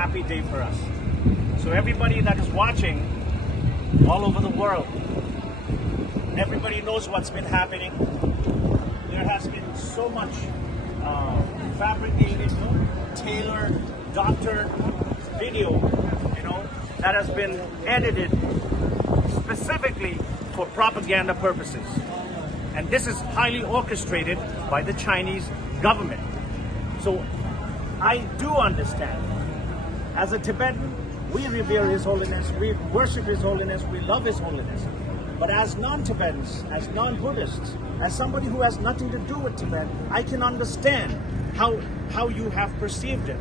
happy day for us. So everybody that is watching all over the world, everybody knows what's been happening. There has been so much fabricated, tailored, doctored video, that has been edited specifically for propaganda purposes. And this is highly orchestrated by the Chinese government. So I do understand. As a Tibetan, we revere His Holiness, we worship His Holiness, we love His Holiness. But as non-Tibetans, as non-Buddhists, as somebody who has nothing to do with Tibet, I can understand how you have perceived it.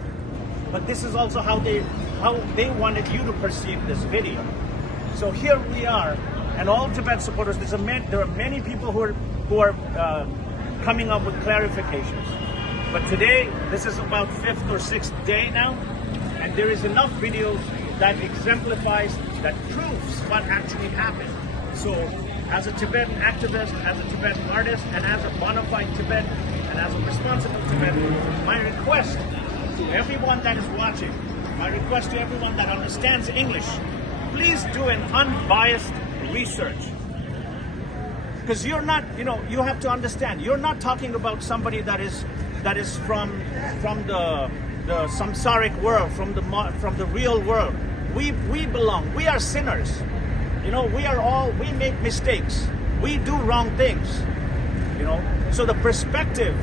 But this is also how they wanted you to perceive this video. So here we are, and all Tibet supporters, there are many people who are coming up with clarifications. But today, this is about 5th or 6th day now, and there is enough videos that exemplifies, that proves what actually happened. So, as a Tibetan activist, as a Tibetan artist, and as a bona fide Tibetan, and as a responsible Tibetan, my request to everyone that is watching, my request to everyone that understands English, please do an unbiased research. Because you're not, you have to understand, you're not talking about somebody that is from the samsaric world, from the real world. We are sinners. We make mistakes. We do wrong things. So the perspective,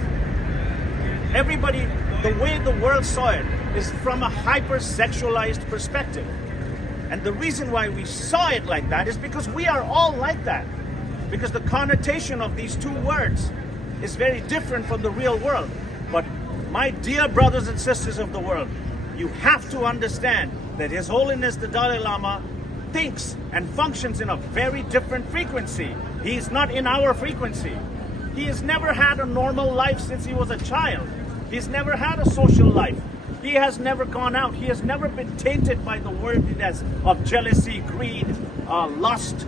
everybody, the way the world saw it is from a hypersexualized perspective. And the reason why we saw it like that is because we are all like that. Because the connotation of these two words is very different from the real world. But my dear brothers and sisters of the world, you have to understand that His Holiness the Dalai Lama thinks and functions in a very different frequency. He is not in our frequency. He has never had a normal life since he was a child. He's never had a social life. He has never gone out. He has never been tainted by the worldliness of jealousy, greed, lust,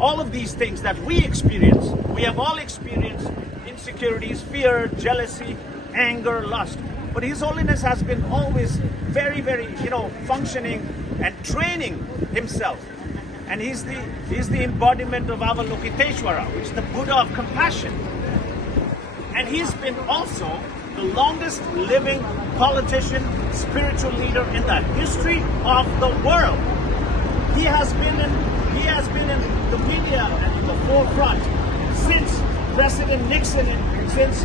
all of these things that we experience. We have all experienced insecurities, fear, jealousy, anger, lust. But His Holiness has been always very, very, functioning and training himself. And he's the embodiment of Avalokiteshvara, which is the Buddha of compassion. And he's been also the longest living politician, spiritual leader in the history of the world. He has been in the media and in the forefront since President Nixon and since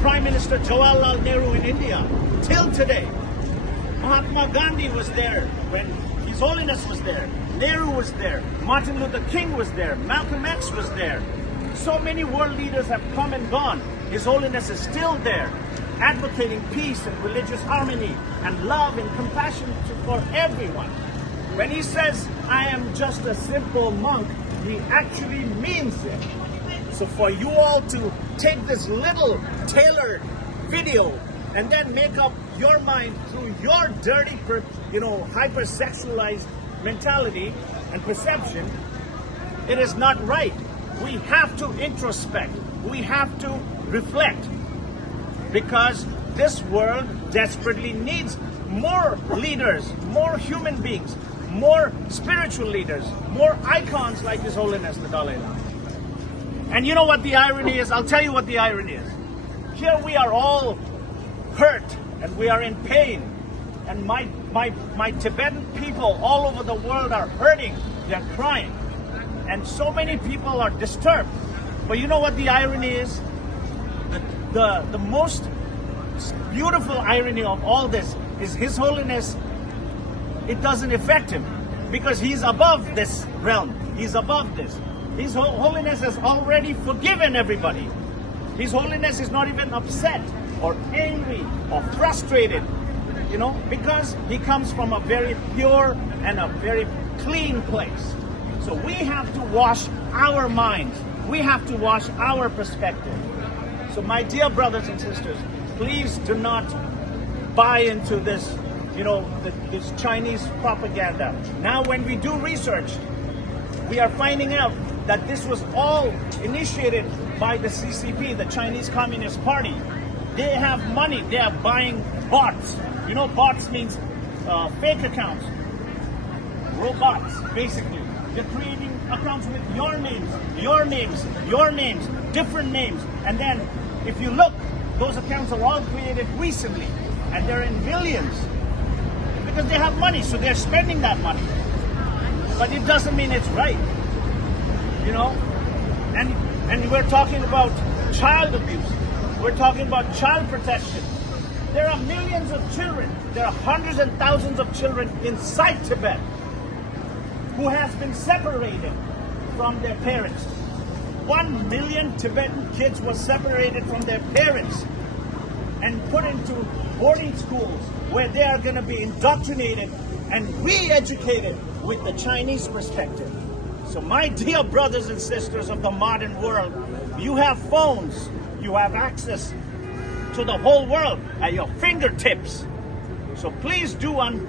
Prime Minister Jawaharlal Nehru in India till today. Mahatma Gandhi was there when His Holiness was there. Nehru was there. Martin Luther King was there. Malcolm X was there. So many world leaders have come and gone. His Holiness is still there, advocating peace and religious harmony and love and compassion for everyone. When he says, "I am just a simple monk," he actually means it. So for you all to take this little tailored video and then make up your mind through your dirty, hypersexualized mentality and perception, it is not right. We have to introspect. We have to reflect. Because this world desperately needs more leaders, more human beings, more spiritual leaders, more icons like His Holiness the Dalai Lama. And you know what the irony is? I'll tell you what the irony is. Here we are all hurt and we are in pain. And my Tibetan people all over the world are hurting. They're crying. And so many people are disturbed. But you know what the irony is? The most beautiful irony of all this is His Holiness, it doesn't affect him because he's above this realm. He's above this. His Holiness has already forgiven everybody. His Holiness is not even upset or angry or frustrated, because he comes from a very pure and a very clean place. So we have to wash our minds. We have to wash our perspective. So my dear brothers and sisters, please do not buy into this, this Chinese propaganda. Now when we do research, we are finding out that this was all initiated by the CCP, the Chinese Communist Party. They have money, they are buying bots, You know, bots means fake accounts, robots, basically. They're creating accounts with your names, your names, your names, different names. And then if you look, those accounts are all created recently and they're in millions because they have money, so they're spending that money. But it doesn't mean it's right, you know? And we're talking about child abuse. We're talking about child protection. There are millions of children, there are hundreds and thousands of children inside Tibet who has been separated from their parents. 1 million Tibetan kids were separated from their parents and put into boarding schools where they are going to be indoctrinated and re-educated with the Chinese perspective. So my dear brothers and sisters of the modern world, you have phones, you have access to the whole world at your fingertips. So please do unbox.